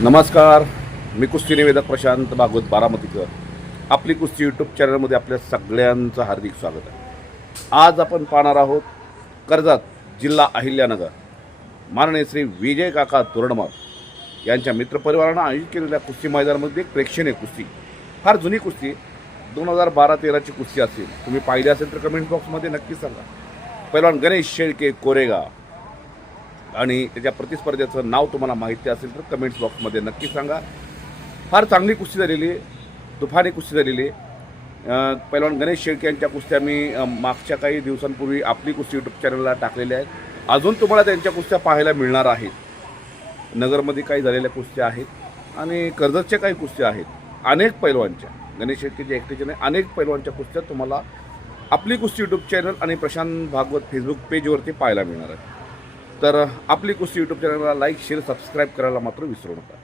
नमस्कार. मी कुस्ती निवेदक प्रशांत भागवत बारामतीकर आपली कुस्ती यूट्यूब चॅनलमध्ये आपल्या सगळ्यांचं हार्दिक स्वागत आहे. आज आपण पाहणार आहोत कर्जत जिल्हा अहिल्यानगर. माननीय श्री विजय काका तोरणमार यांच्या मित्रपरिवारानं आयोजित केलेल्या कुस्ती मैदानामध्ये एक प्रेक्षणीय कुस्ती. फार जुनी कुस्ती दोन हजार बारा तेराची कुस्ती असेल. तुम्ही पाहिली असेल तर कमेंट बॉक्समध्ये नक्की सांगा. पैलवान गणेश शेळके कोरेगाव. आणि त्याच्या प्रतिस्पर्ध्याचं नाव तुम्हाला माहिती असेल तर कमेंट्स बॉक्समध्ये नक्की सांगा. फार चांगली कुस्ती झालेली आहे. तुफानी कुस्ती झालेली आहे. पैलवान गणेश शेळके यांच्या कुस्त्या मी मागच्या काही दिवसांपूर्वी आपली कुस्ती यूट्यूब चॅनलला टाकलेल्या आहेत. अजून तुम्हाला त्यांच्या कुस्त्या पाहायला मिळणार आहेत. नगरमध्ये काही झालेल्या कुस्त्या आहेत आणि कर्जतच्या काही कुस्त्या आहेत. अनेक पैलवानच्या गणेश शेळकेच्या एकटेच्या नाही अनेक पैलवानच्या कुस्त्या तुम्हाला आपली कुस्ती यूट्यूब चॅनल आणि प्रशांत भागवत फेसबुक पेजवरती पाहायला मिळणार आहे तर आपली कुस्ती यूट्यूब चॅनलला लाईक शेअर सबस्क्राईब करायला मात्र विसरू नका.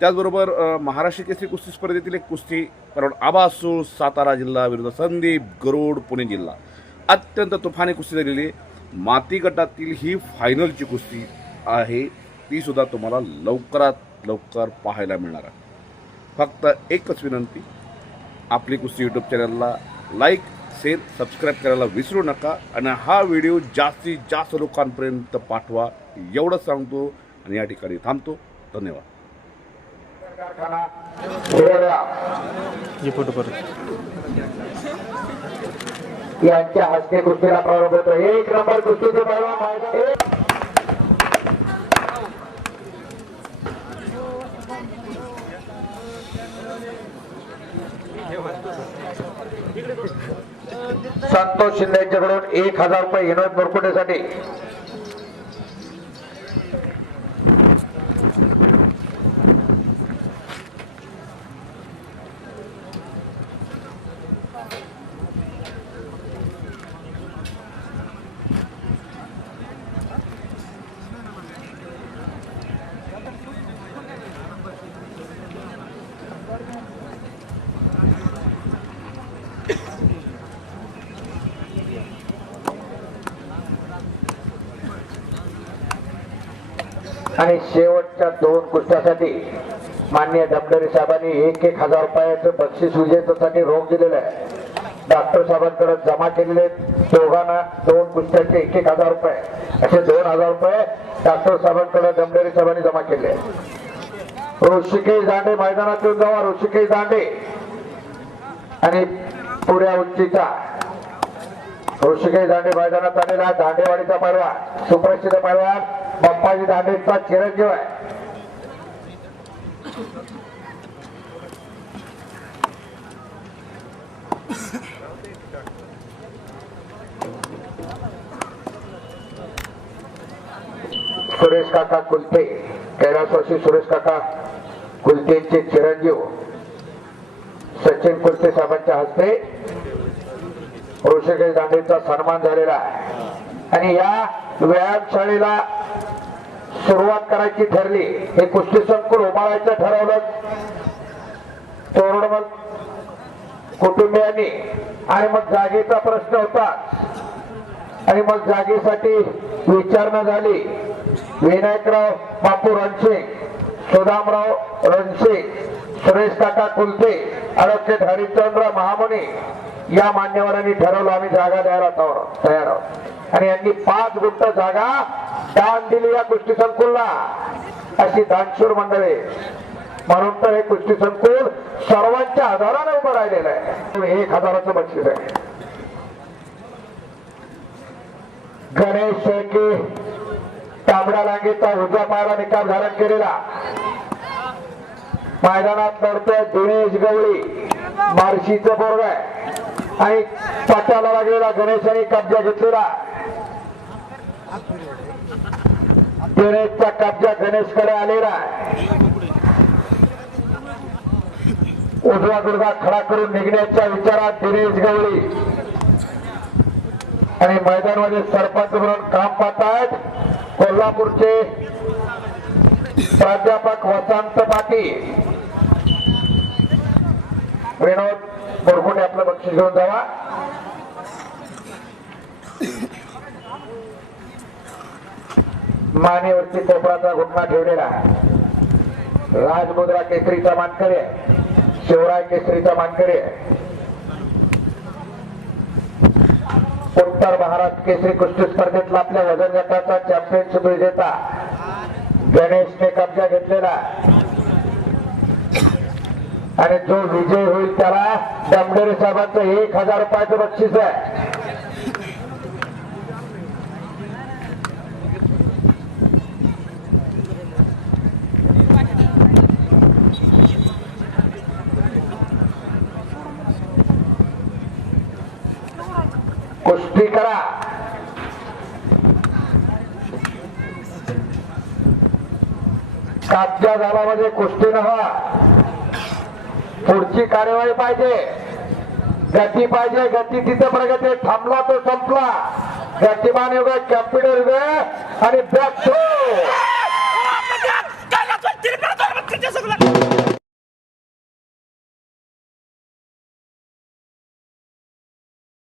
त्याचबरोबर महाराष्ट्र केसरी कुस्ती स्पर्धेतील एक कुस्ती कारण आबासूळ सातारा जिल्हा विरुद्ध संदीप गरुड पुणे जिल्हा. अत्यंत तुफानी कुस्ती झालेली आहे. माती गटातील ही फायनलची कुस्ती आहे. ती सुद्धा तुम्हाला लवकरात लवकर पाहायला मिळणार आहे. फक्त एकच विनंती आपली कुस्ती यूट्यूब चॅनलला लाईक शेअर सबस्क्राईब करायला विसरू नका आणि हा व्हिडिओ जास्तीत जास्त लोकांपर्यंत पाठवा एवढंच सांगतो आणि या ठिकाणी थांबतो. धन्यवाद. यांच्या हस्ते कुस्तीला प्रारंभ होतो एक नंबर कुस्तीचे पैलवान शिंदे यांच्याकडून एक हजार रुपये विनोद मुरकुटेसाठी. आणि शेवटच्या दोन कुस्त्यासाठी मान्य डबडरी साहेबांनी एक एक हजार रुपयाचं बक्षीस विजेत्यासाठी रोख दिलेलं आहे. डॉक्टर साहेबांकडे जमा केलेले दोघांना दोन कुस्त्याचे एक एक हजार रुपये. असे दोन हजार रुपये डॉक्टर साहेबांकडे डबडरी साहेबांनी जमा केले. ऋषिकेश दांडे मैदानात येऊन जावा ऋषिकेश दांडे. आणि पुऱ्या उंचीचा. ऋषिकेश दांडे मैदानात आलेला दांडेवाडीचा पैलवान सुप्रसिद्ध पैलवान बाप्पाजी दादेचा चिरंजीव आहे. सुरेश काका कुलते कैलासवासी सुरेश काका कुलतेचे चिरंजीव सचिन कुलते साहेबांच्या हस्ते ऋषिकेश दांडेचा सन्मान झालेला आहे. आणि या व्यायामशाळेला सुरुवात करायची ठरली. हे कुस्ती संकुल उभारायचं ठरवलं. तोरणमल कुटुंबियांनी. आणि मग जागेचा प्रश्न होता. आणि मग जागेसाठी विचारणा झाली. विनायकराव बापू रणसिंग सुदामराव रणसिंग सुरेश काका कुलते ॲडव्होकेट हरिश्चंद्र महामुनी या मान्यवरांनी ठरवलं आम्ही जागा द्यायला तयार आहोत. आणि यांनी पाच गुंठ जागा दान दिली या कुस्ती संकुलला. अशी दानशूर मंडळे. म्हणून तर हे कुस्ती संकुल सर्वांच्या हजाराने उभं राहिलेलं आहे. एक हजाराचं बक्षीस आहे. गणेश शेळके तांबडा लांगेचा उजव्या पायाला निकाल धारण केलेला. मैदानात लढतोय दिनेश गवळी. मार्शीचं बोर्ड आहे. आणि पट्याला लागलेला गणेशाने कब्जा घेतलेला. गणेशचा कब्जा गणेशकडे आलेला. उजवा दुर्गा खडा करून निघण्याच्या विचारात दिनेश गवळी. आणि मैदानामध्ये सरपंच म्हणून काम पाहतात कोल्हापूरचे प्राध्यापक वसंत पाटील. विनोद बोरकुटे आपलं बक्षीस घेऊन जावा. मानेवरती कोपराचा घुटणा ठेवलेला. राजमुद्रा केसरीचा मानकरी आहे. शिवराय केसरीचा मानकरी आहे. उत्तर महाराष्ट्र केसरी कुस्ती स्पर्धेतला आपल्या वजन गटाचा चॅम्पियनशिप विजेता. गणेशने कब्जा घेतलेला. आहे. आणि जो विजय होईल त्याला दमडेरे साहेबांचं एक हजार रुपयाचं बक्षीस आहे. कुस्ती करा. कापच्या झाडामध्ये कुस्ती नव्हा. पुढची कार्यवाही पाहिजे. गती पाहिजे गती तिथे प्रगती. थांबला तो संपला. गतिमान युग कॅम्प्युटर वेळ आणि बॅक थ्रो